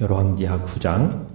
열왕기하 9장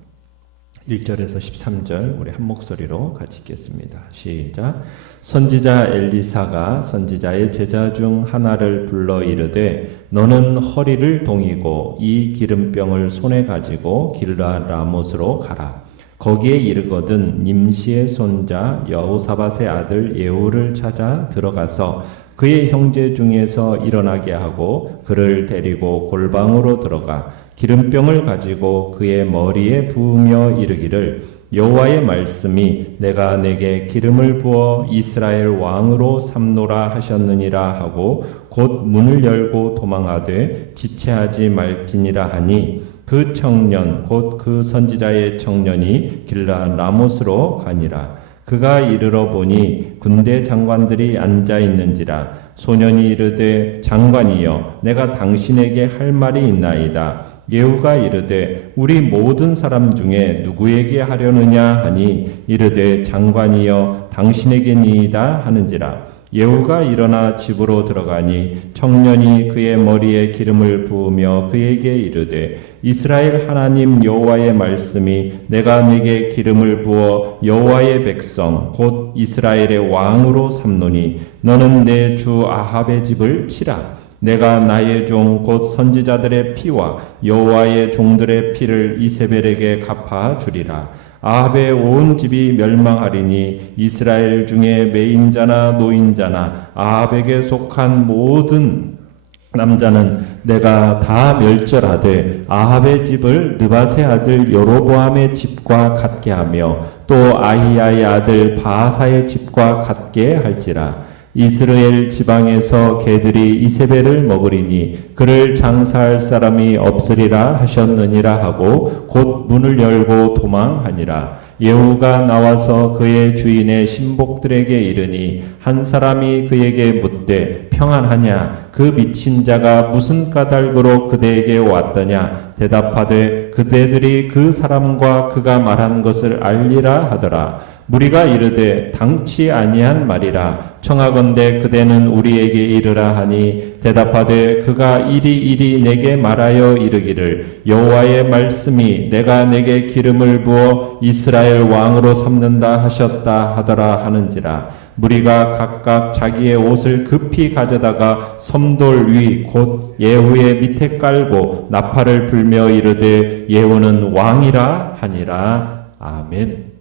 1절에서 13절 우리 한 목소리로 같이 읽겠습니다. 시작. 선지자 엘리사가 선지자의 제자 중 하나를 불러 이르되 너는 허리를 동이고 이 기름병을 손에 가지고 길라 라못으로 가라. 거기에 이르거든 nim시의 손자 여호사밧의 아들 예후를 찾아 들어가서 그의 형제 중에서 일어나게 하고 그를 데리고 골방으로 들어가 기름병을 가지고 그의 머리에 부으며 이르기를 여호와의 말씀이 내가 내게 기름을 부어 이스라엘 왕으로 삼노라 하셨느니라 하고 곧 문을 열고 도망하되 지체하지 말지니라 하니 그 청년 곧 그 선지자의 청년이 길라 라못으로 가니라. 그가 이르러 보니 군대 장관들이 앉아 있는지라. 소년이 이르되 장관이여 내가 당신에게 할 말이 있나이다. 예후가 이르되 우리 모든 사람 중에 누구에게 하려느냐 하니 이르되 장관이여 당신에게니이다 하는지라. 예후가 일어나 집으로 들어가니 청년이 그의 머리에 기름을 부으며 그에게 이르되 이스라엘 하나님 여호와의 말씀이 내가 네게 기름을 부어 여호와의 백성 곧 이스라엘의 왕으로 삼노니 너는 내 주 아합의 집을 치라. 내가 나의 종 곧 선지자들의 피와 여호와의 종들의 피를 이세벨에게 갚아 주리라. 아합의 온 집이 멸망하리니 이스라엘 중에 매인자나 노인자나 아합에게 속한 모든 남자는 내가 다 멸절하되 아합의 집을 느밧의 아들 여로보암의 집과 같게 하며 또 아히야의 아들 바하사의 집과 같게 할지라. 이스라엘 지방에서 개들이 이세벨을 먹으리니 그를 장사할 사람이 없으리라 하셨느니라 하고 곧 문을 열고 도망하니라. 예후가 나와서 그의 주인의 신복들에게 이르니 한 사람이 그에게 묻되 평안하냐? 그 미친 자가 무슨 까닭으로 그대에게 왔더냐? 대답하되 그대들이 그 사람과 그가 말한 것을 알리라 하더라. 무리가 이르되 당치 아니한 말이라. 청하건대 그대는 우리에게 이르라 하니 대답하되 그가 이리 내게 말하여 이르기를 여호와의 말씀이 내가 내게 기름을 부어 이스라엘 왕으로 삼는다 하셨다 하더라 하는지라. 무리가 각각 자기의 옷을 급히 가져다가 섬돌 위 곧 예후의 밑에 깔고 나팔을 불며 이르되 예후는 왕이라 하니라. 아멘.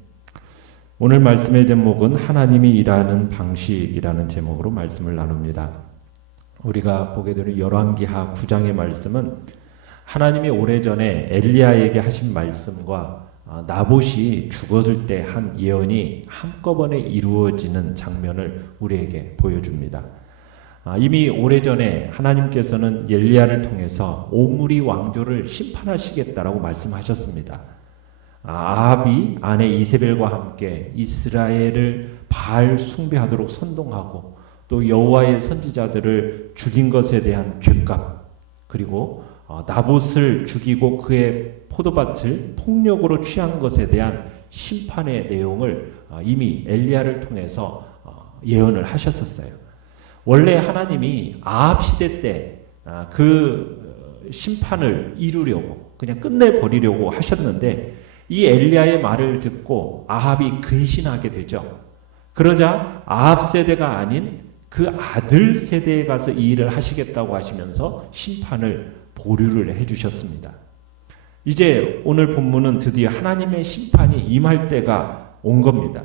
오늘 말씀의 제목은 하나님이 일하는 방식이라는 제목으로 말씀을 나눕니다. 우리가 보게 되는 열왕기하 9장의 말씀은 하나님이 오래전에 엘리야에게 하신 말씀과 나봇이 죽었을 때 한 예언이 한꺼번에 이루어지는 장면을 우리에게 보여줍니다. 이미 오래전에 하나님께서는 엘리야를 통해서 오므리 왕조를 심판하시겠다라고 말씀하셨습니다. 아합이 아내 이세벨과 함께 이스라엘을 바알 숭배하도록 선동하고 또 여호와의 선지자들을 죽인 것에 대한 죄값, 그리고 나봇을 죽이고 그의 포도밭을 폭력으로 취한 것에 대한 심판의 내용을 이미 엘리야를 통해서 예언을 하셨었어요. 원래 하나님이 아합 시대 때 그 심판을 이루려고 그냥 끝내버리려고 하셨는데 이 엘리야의 말을 듣고 아합이 근신하게 되죠. 그러자 아합 세대가 아닌 그 아들 세대에 가서 이 일을 하시겠다고 하시면서 심판을 보류를 해주셨습니다. 이제 오늘 본문은 드디어 하나님의 심판이 임할 때가 온 겁니다.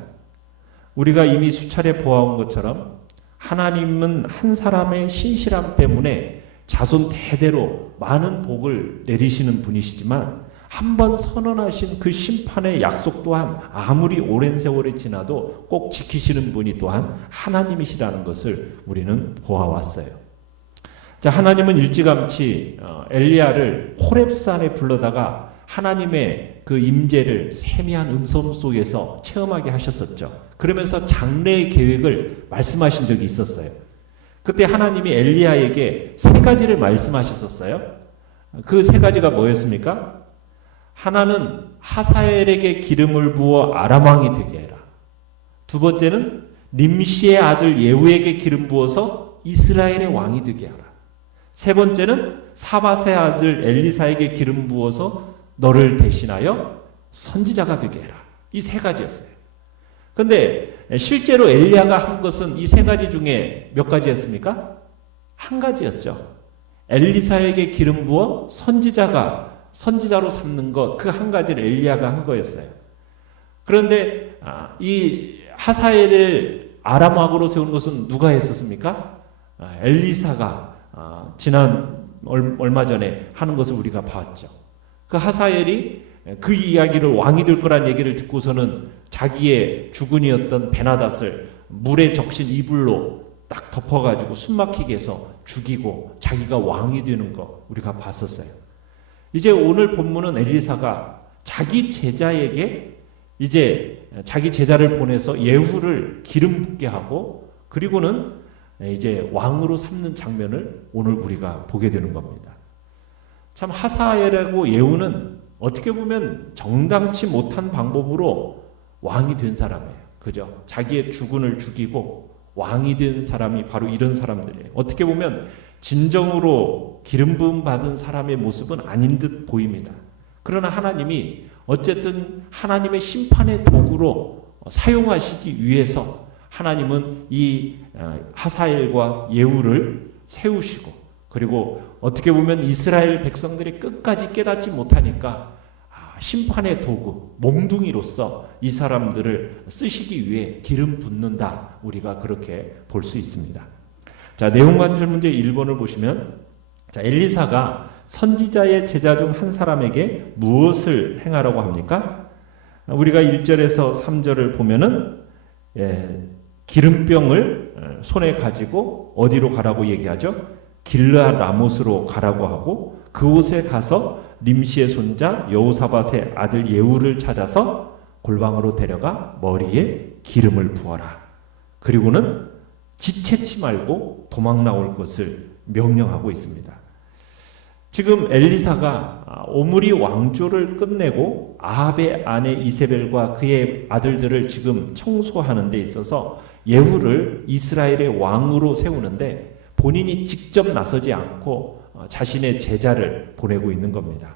우리가 이미 수차례 보아온 것처럼 하나님은 한 사람의 신실함 때문에 자손 대대로 많은 복을 내리시는 분이시지만 한번 선언하신 그 심판의 약속 또한 아무리 오랜 세월이 지나도 꼭 지키시는 분이 또한 하나님이시라는 것을 우리는 보아왔어요. 자, 하나님은 일찌감치 엘리야를 호렙산에 불러다가 하나님의 그 임재를 세미한 음성 속에서 체험하게 하셨었죠. 그러면서 장래의 계획을 말씀하신 적이 있었어요. 그때 하나님이 엘리야에게 세 가지를 말씀하셨었어요. 그 세 가지가 뭐였습니까? 하나는 하사엘에게 기름을 부어 아람 왕이 되게 해라. 두 번째는 nim시의 아들 예후에게 기름 부어서 이스라엘의 왕이 되게 하라. 세 번째는 사밧의 아들 엘리사에게 기름 부어서 너를 대신하여 선지자가 되게 해라. 이 세 가지였어요. 그런데 실제로 엘리야가 한 것은 이 세 가지 중에 몇 가지였습니까? 한 가지였죠. 엘리사에게 기름 부어 선지자로 삼는 것, 그 한 가지를 엘리야가 한 거였어요. 그런데 이 하사엘을 아람왕으로 세운 것은 누가 했었습니까? 엘리사가 지난 얼마 전에 하는 것을 우리가 봤죠. 그 하사엘이 그 이야기를 왕이 될 거란 얘기를 듣고서는 자기의 주군이었던 베나닷을 물에 적신 이불로 딱 덮어가지고 숨막히게 해서 죽이고 자기가 왕이 되는 거 우리가 봤었어요. 이제 오늘 본문은 엘리사가 자기 제자에게 이제 자기 제자를 보내서 예후를 기름 붓게 하고 그리고는 이제 왕으로 삼는 장면을 오늘 우리가 보게 되는 겁니다. 참 하사엘하고 예후는 어떻게 보면 정당치 못한 방법으로 왕이 된 사람이에요. 그죠? 자기의 주군을 죽이고 왕이 된 사람이 바로 이런 사람들이에요. 어떻게 보면 진정으로 기름 부음 받은 사람의 모습은 아닌 듯 보입니다. 그러나 하나님이 어쨌든 하나님의 심판의 도구로 사용하시기 위해서 하나님은 이 하사엘과 예후를 세우시고 그리고 어떻게 보면 이스라엘 백성들이 끝까지 깨닫지 못하니까 심판의 도구, 몽둥이로서 이 사람들을 쓰시기 위해 기름 붓는다. 우리가 그렇게 볼 수 있습니다. 자, 내용관찰 문제 1번을 보시면 자, 엘리사가 선지자의 제자 중 한 사람에게 무엇을 행하라고 합니까? 우리가 1절에서 3절을 보면은 기름병을 손에 가지고 어디로 가라고 얘기하죠? 길르앗 라못으로 가라고 하고 그곳에 가서 림시의 손자 여호사밧의 아들 예후를 찾아서 골방으로 데려가 머리에 기름을 부어라. 그리고는 지체치 말고 도망 나올 것을 명령하고 있습니다. 지금 엘리사가 오므리 왕조를 끝내고 아합의 아내 이세벨과 그의 아들들을 지금 청소하는 데 있어서 예후를 이스라엘의 왕으로 세우는데 본인이 직접 나서지 않고 자신의 제자를 보내고 있는 겁니다.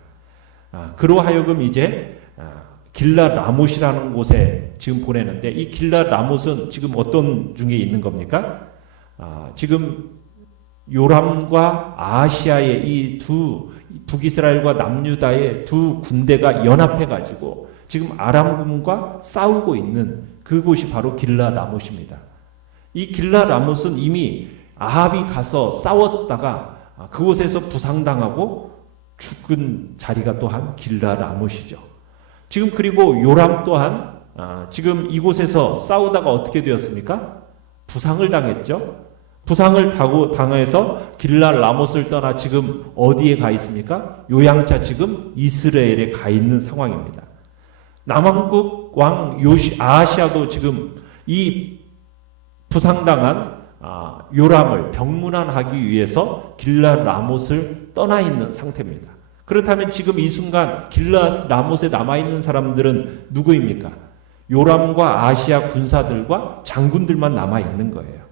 그로 하여금 이제 길랏 라못이라는 곳에 지금 보내는데 이 길랏 라못은 지금 어떤 중에 있는 겁니까? 지금 요람과 아하시아의 이 두 북이스라엘과 남유다의 두 군대가 연합해 가지고 지금 아람군과 싸우고 있는 그곳이 바로 길랏 라못입니다. 이 길랏 라못은 이미 아합이 가서 싸웠다가 그곳에서 부상당하고 죽은 자리가 또한 길랏 라못이죠. 지금 그리고 요람 또한 지금 이곳에서 싸우다가 어떻게 되었습니까? 부상을 당했죠. 부상을 당해서 길랏 라못을 떠나 지금 어디에 가 있습니까? 요양자 지금 이스라엘에 가 있는 상황입니다. 남왕국 왕 아하시아도 지금 이 부상당한 요람을 병문안하기 위해서 길랏 라못을 떠나 있는 상태입니다. 그렇다면 지금 이 순간 길랏 라못에 남아있는 사람들은 누구입니까? 요람과 아시아 군사들과 장군들만 남아있는 거예요.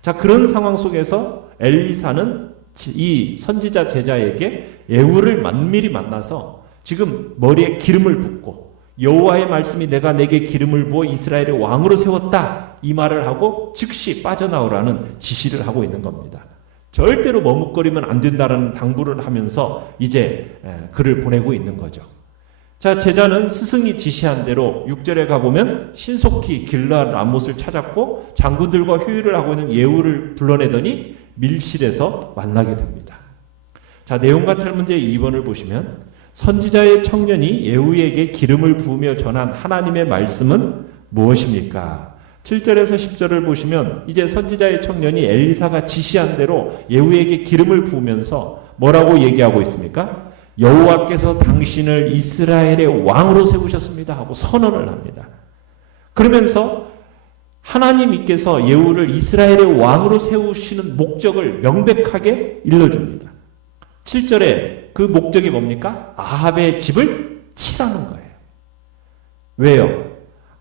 자, 그런 상황 속에서 엘리사는 이 선지자 제자에게 예후를 만밀히 만나서 지금 머리에 기름을 붓고 여호와의 말씀이 내가 내게 기름을 부어 이스라엘의 왕으로 세웠다 이 말을 하고 즉시 빠져나오라는 지시를 하고 있는 겁니다. 절대로 머뭇거리면 안 된다라는 당부를 하면서 이제 그를 보내고 있는 거죠. 자, 제자는 스승이 지시한 대로 6절에 가보면 신속히 길랏 라못을 찾았고 장군들과 회의를 하고 있는 예후를 불러내더니 밀실에서 만나게 됩니다. 자, 내용관찰 문제 2번을 보시면 선지자의 청년이 예후에게 기름을 부으며 전한 하나님의 말씀은 무엇입니까? 7절에서 10절을 보시면 이제 선지자의 청년이 엘리사가 지시한 대로 예후에게 기름을 부으면서 뭐라고 얘기하고 있습니까? 여호와께서 당신을 이스라엘의 왕으로 세우셨습니다 하고 선언을 합니다. 그러면서 하나님께서 예후를 이스라엘의 왕으로 세우시는 목적을 명백하게 일러줍니다. 7절에 그 목적이 뭡니까? 아합의 집을 치라는 거예요. 왜요?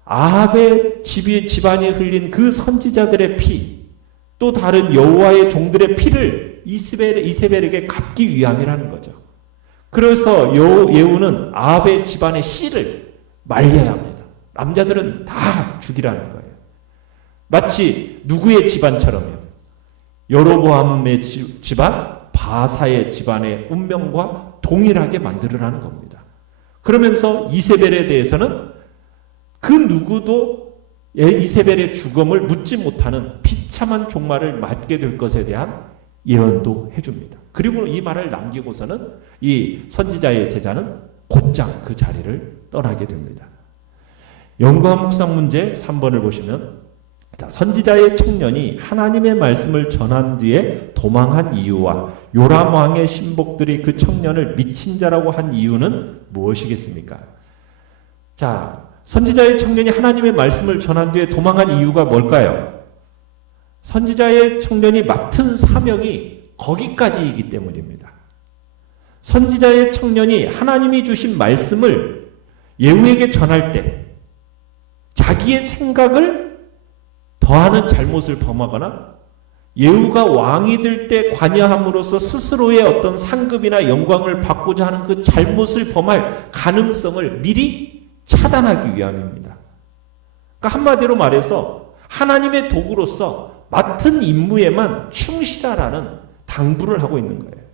아합의 집안이 흘린 그 선지자들의 피, 또 다른 여호와의 종들의 피를 이세벨에게 갚기 위함이라는 거죠. 그래서 예후는 아합의 집안의 씨를 말려야 합니다. 남자들은 다 죽이라는 거예요. 마치 누구의 집안처럼요. 여로보암의 집안, 바사의 집안의 운명과 동일하게 만들어라는 겁니다. 그러면서 이세벨에 대해서는 그 누구도 이세벨의 죽음을 묻지 못하는 비참한 종말을 맞게 될 것에 대한 예언도 해줍니다. 그리고 이 말을 남기고서는 이 선지자의 제자는 곧장 그 자리를 떠나게 됩니다. 연구한 묵상 문제 3번을 보시면, 자, 선지자의 청년이 하나님의 말씀을 전한 뒤에 도망한 이유와 요람 왕의 신복들이 그 청년을 미친 자라고 한 이유는 무엇이겠습니까? 자, 선지자의 청년이 하나님의 말씀을 전한 뒤에 도망한 이유가 뭘까요? 선지자의 청년이 맡은 사명이 거기까지이기 때문입니다. 선지자의 청년이 하나님이 주신 말씀을 예후에게 전할 때 자기의 생각을 더하는 잘못을 범하거나 예후가 왕이 될 때 관여함으로써 스스로의 어떤 상급이나 영광을 받고자 하는 그 잘못을 범할 가능성을 미리 차단하기 위함입니다. 그러니까 한마디로 말해서 하나님의 도구로서 맡은 임무에만 충실하라는 당부를 하고 있는 거예요.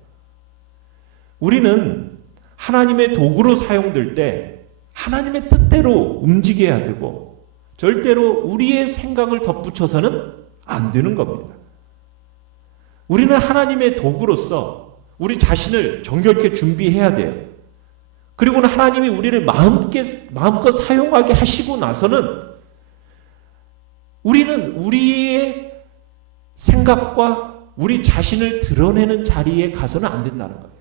우리는 하나님의 도구로 사용될 때 하나님의 뜻대로 움직여야 되고 절대로 우리의 생각을 덧붙여서는 안 되는 겁니다. 우리는 하나님의 도구로서 우리 자신을 정결케 준비해야 돼요. 그리고는 하나님이 우리를 마음껏 사용하게 하시고 나서는 우리는 우리의 생각과 우리 자신을 드러내는 자리에 가서는 안 된다는 거예요.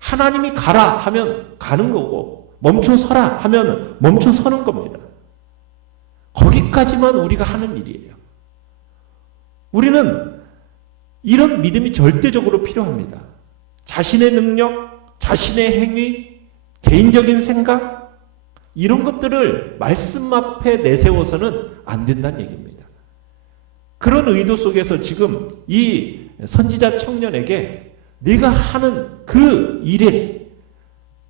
하나님이 가라 하면 가는 거고 멈춰 서라 하면 멈춰 서는 겁니다. 거기까지만 우리가 하는 일이에요. 우리는 이런 믿음이 절대적으로 필요합니다. 자신의 능력, 자신의 행위, 개인적인 생각 이런 것들을 말씀 앞에 내세워서는 안 된다는 얘기입니다. 그런 의도 속에서 지금 이 선지자 청년에게 네가 하는 그 일에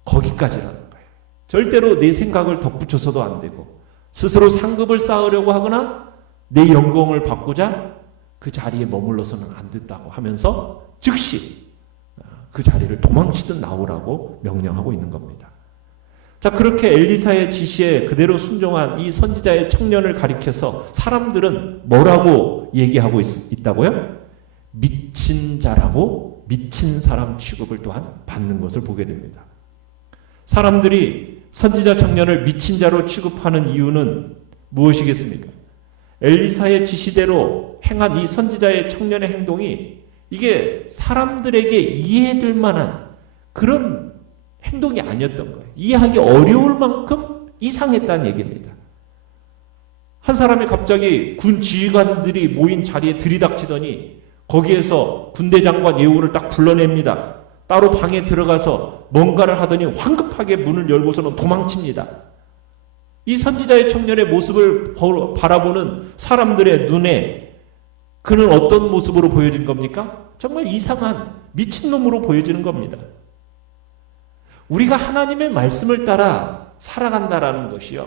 거기까지라는 거예요. 절대로 내 생각을 덧붙여서도 안 되고 스스로 상급을 쌓으려고 하거나 내 영광을 받고자 그 자리에 머물러서는 안 된다고 하면서 즉시 그 자리를 도망치듯 나오라고 명령하고 있는 겁니다. 자, 그렇게 엘리사의 지시에 그대로 순종한 이 선지자의 청년을 가리켜서 사람들은 뭐라고 얘기하고 있다고요? 미친 자라고 미친 사람 취급을 또한 받는 것을 보게 됩니다. 사람들이 선지자 청년을 미친 자로 취급하는 이유는 무엇이겠습니까? 엘리사의 지시대로 행한 이 선지자의 청년의 행동이 이게 사람들에게 이해될 만한 그런 행동이 아니었던 거예요. 이해하기 어려울 만큼 이상했다는 얘기입니다. 한 사람이 갑자기 군 지휘관들이 모인 자리에 들이닥치더니 거기에서 군대 장관 예후를 딱 불러냅니다. 따로 방에 들어가서 뭔가를 하더니 황급하게 문을 열고서는 도망칩니다. 이 선지자의 청년의 모습을 바라보는 사람들의 눈에 그는 어떤 모습으로 보여진 겁니까? 정말 이상한 미친놈으로 보여지는 겁니다. 우리가 하나님의 말씀을 따라 살아간다라는 것이요.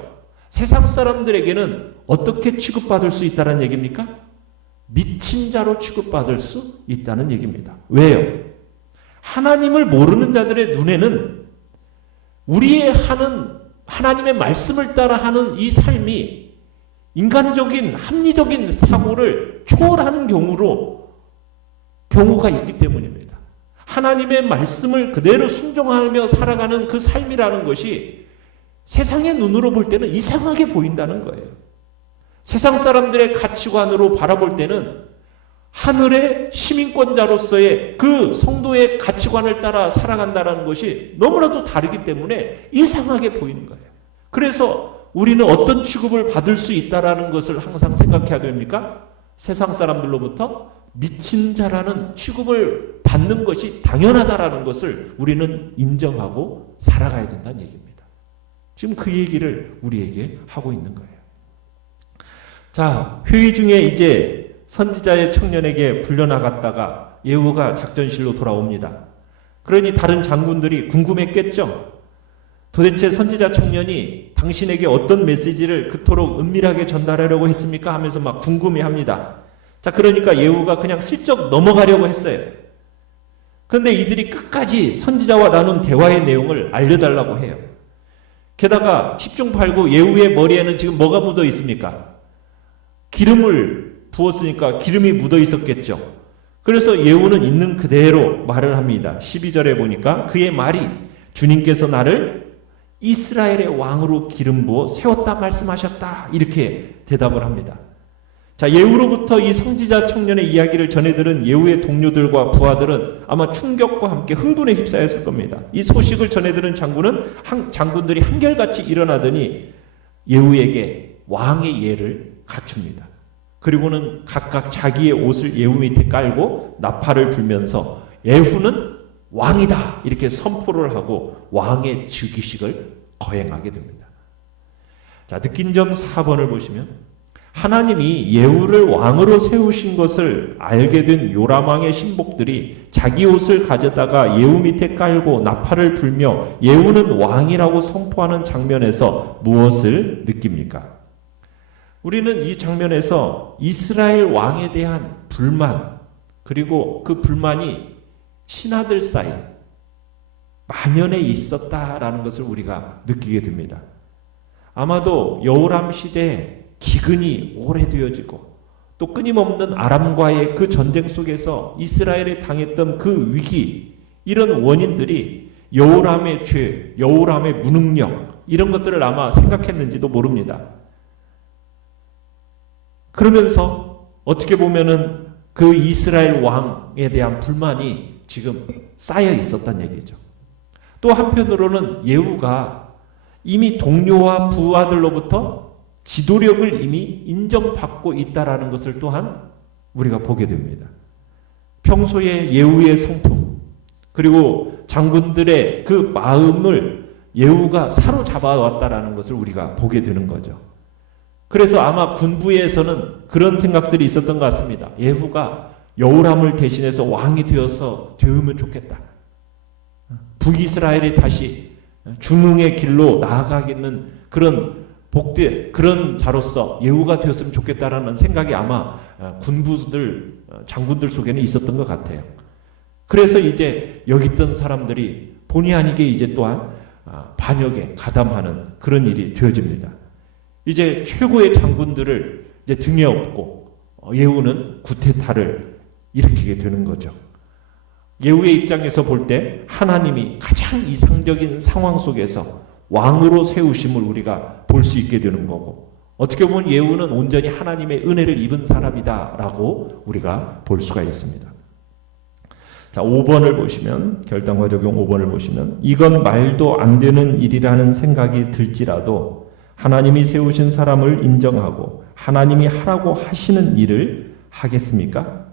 세상 사람들에게는 어떻게 취급받을 수 있다는 얘기입니까? 미친 자로 취급받을 수 있다는 얘기입니다. 왜요? 하나님을 모르는 자들의 눈에는 우리의 하나님의 말씀을 따라 하는 이 삶이 인간적인 합리적인 사고를 초월하는 경우가 있기 때문입니다. 하나님의 말씀을 그대로 순종하며 살아가는 그 삶이라는 것이 세상의 눈으로 볼 때는 이상하게 보인다는 거예요. 세상 사람들의 가치관으로 바라볼 때는 하늘의 시민권자로서의 그 성도의 가치관을 따라 살아간다는 것이 너무나도 다르기 때문에 이상하게 보이는 거예요. 그래서 우리는 어떤 취급을 받을 수 있다는 것을 항상 생각해야 됩니까? 세상 사람들로부터 미친 자라는 취급을 받는 것이 당연하다라는 것을 우리는 인정하고 살아가야 된다는 얘기입니다. 지금 그 얘기를 우리에게 하고 있는 거예요. 자, 회의 중에 이제 선지자의 청년에게 불려나갔다가 예후가 작전실로 돌아옵니다. 그러니 다른 장군들이 궁금했겠죠. 도대체 선지자 청년이 당신에게 어떤 메시지를 그토록 은밀하게 전달하려고 했습니까? 하면서 막 궁금해합니다. 자, 그러니까 예후가 그냥 슬쩍 넘어가려고 했어요. 그런데 이들이 끝까지 선지자와 나눈 대화의 내용을 알려달라고 해요. 게다가 10중 8구 예후의 머리에는 지금 뭐가 묻어 있습니까? 기름을 부었으니까 기름이 묻어 있었겠죠. 그래서 예후는 있는 그대로 말을 합니다. 12절에 보니까 그의 말이 주님께서 나를 이스라엘의 왕으로 기름 부어 세웠다 말씀하셨다. 이렇게 대답을 합니다. 자, 예후로부터 이 선지자 청년의 이야기를 전해들은 예후의 동료들과 부하들은 아마 충격과 함께 흥분에 휩싸였을 겁니다. 이 소식을 전해들은 장군들이 한결같이 일어나더니 예후에게 왕의 예를 갖춥니다. 그리고는 각각 자기의 옷을 예후 밑에 깔고 나팔을 불면서 예후는 왕이다 이렇게 선포를 하고 왕의 즉위식을 거행하게 됩니다. 자, 느낀 점 4번을 보시면 하나님이 예후를 왕으로 세우신 것을 알게 된 요람 왕의 신복들이 자기 옷을 가져다가 예후 밑에 깔고 나팔을 불며 예후는 왕이라고 선포하는 장면에서 무엇을 느낍니까? 우리는 이 장면에서 이스라엘 왕에 대한 불만, 그리고 그 불만이 신하들 사이 만연해 있었다라는 것을 우리가 느끼게 됩니다. 아마도 여호람 시대에 기근이 오래되어지고 또 끊임없는 아람과의 그 전쟁 속에서 이스라엘에 당했던 그 위기, 이런 원인들이 여호람의 죄, 여호람의 무능력 이런 것들을 아마 생각했는지도 모릅니다. 그러면서 어떻게 보면은 그 이스라엘 왕에 대한 불만이 지금 쌓여 있었단 얘기죠. 또 한편으로는 예후가 이미 동료와 부하들로부터 지도력을 이미 인정받고 있다라는 것을 또한 우리가 보게 됩니다. 평소에 예후의 성품, 그리고 장군들의 그 마음을 예후가 사로잡아 왔다라는 것을 우리가 보게 되는 거죠. 그래서 아마 군부에서는 그런 생각들이 있었던 것 같습니다. 예후가 여호람을 대신해서 왕이 되으면 좋겠다. 북이스라엘이 다시 중흥의 길로 나아가겠는 그런 그런 자로서 예후가 되었으면 좋겠다라는 생각이 아마 군부들, 장군들 속에는 있었던 것 같아요. 그래서 이제 여기 있던 사람들이 본의 아니게 이제 또한 반역에 가담하는 그런 일이 되어집니다. 이제 최고의 장군들을 이제 등에 업고 예후는 구테타를 일으키게 되는 거죠. 예후의 입장에서 볼 때 하나님이 가장 이상적인 상황 속에서 왕으로 세우심을 우리가 볼 수 있게 되는 거고, 어떻게 보면 예후는 온전히 하나님의 은혜를 입은 사람이다라고 우리가 볼 수가 있습니다. 자, 5번을 보시면, 결단과 적용 5번을 보시면, 이건 말도 안 되는 일이라는 생각이 들지라도 하나님이 세우신 사람을 인정하고 하나님이 하라고 하시는 일을 하겠습니까?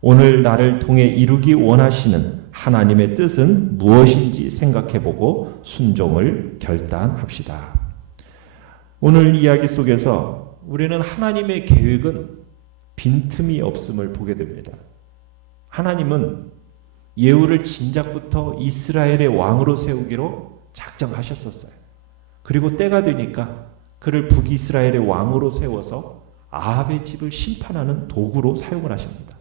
오늘 나를 통해 이루기 원하시는 하나님의 뜻은 무엇인지 생각해보고 순종을 결단합시다. 오늘 이야기 속에서 우리는 하나님의 계획은 빈틈이 없음을 보게 됩니다. 하나님은 예후를 진작부터 이스라엘의 왕으로 세우기로 작정하셨었어요. 그리고 때가 되니까 그를 북이스라엘의 왕으로 세워서 아합의 집을 심판하는 도구로 사용을 하십니다.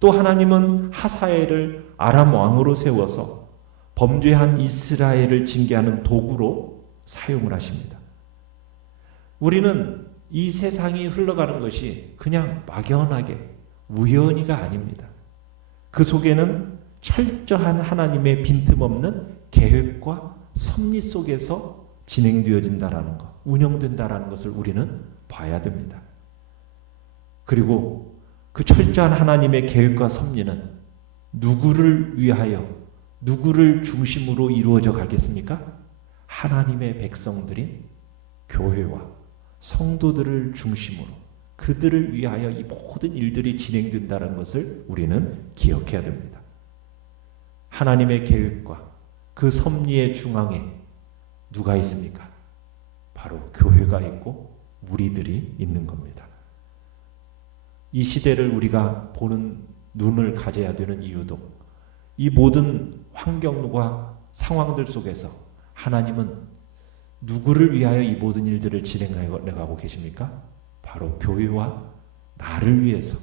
또 하나님은 하사엘을 아람 왕으로 세워서 범죄한 이스라엘을 징계하는 도구로 사용을 하십니다. 우리는 이 세상이 흘러가는 것이 그냥 막연하게 우연히가 아닙니다. 그 속에는 철저한 하나님의 빈틈없는 계획과 섭리 속에서 진행되어진다라는 것, 운영된다라는 것을 우리는 봐야 됩니다. 그리고 그 철저한 하나님의 계획과 섭리는 누구를 위하여, 누구를 중심으로 이루어져 가겠습니까? 하나님의 백성들인 교회와 성도들을 중심으로 그들을 위하여 이 모든 일들이 진행된다는 것을 우리는 기억해야 됩니다. 하나님의 계획과 그 섭리의 중앙에 누가 있습니까? 바로 교회가 있고 우리들이 있는 겁니다. 이 시대를 우리가 보는 눈을 가져야 되는 이유도 이 모든 환경과 상황들 속에서 하나님은 누구를 위하여 이 모든 일들을 진행해 가고 계십니까? 바로 교회와 나를 위해서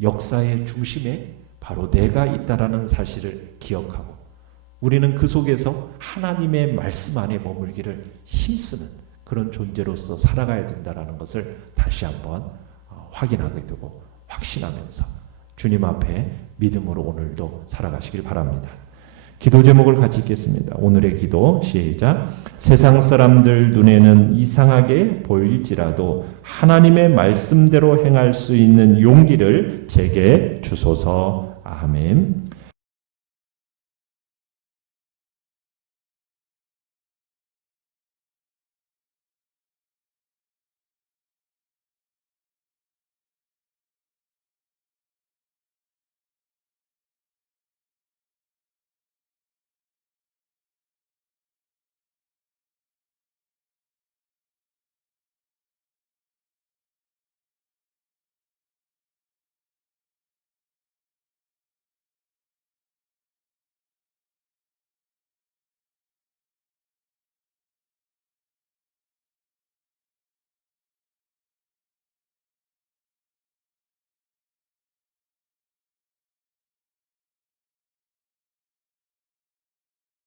역사의 중심에 바로 내가 있다라는 사실을 기억하고 우리는 그 속에서 하나님의 말씀 안에 머물기를 힘쓰는 그런 존재로서 살아가야 된다라는 것을 다시 한번 확인하게 되고 확신하면서 주님 앞에 믿음으로 오늘도 살아가시길 바랍니다. 기도 제목을 같이 읽겠습니다. 오늘의 기도 시작. 세상 사람들 눈에는 이상하게 보일지라도 하나님의 말씀대로 행할 수 있는 용기를 제게 주소서. 아멘.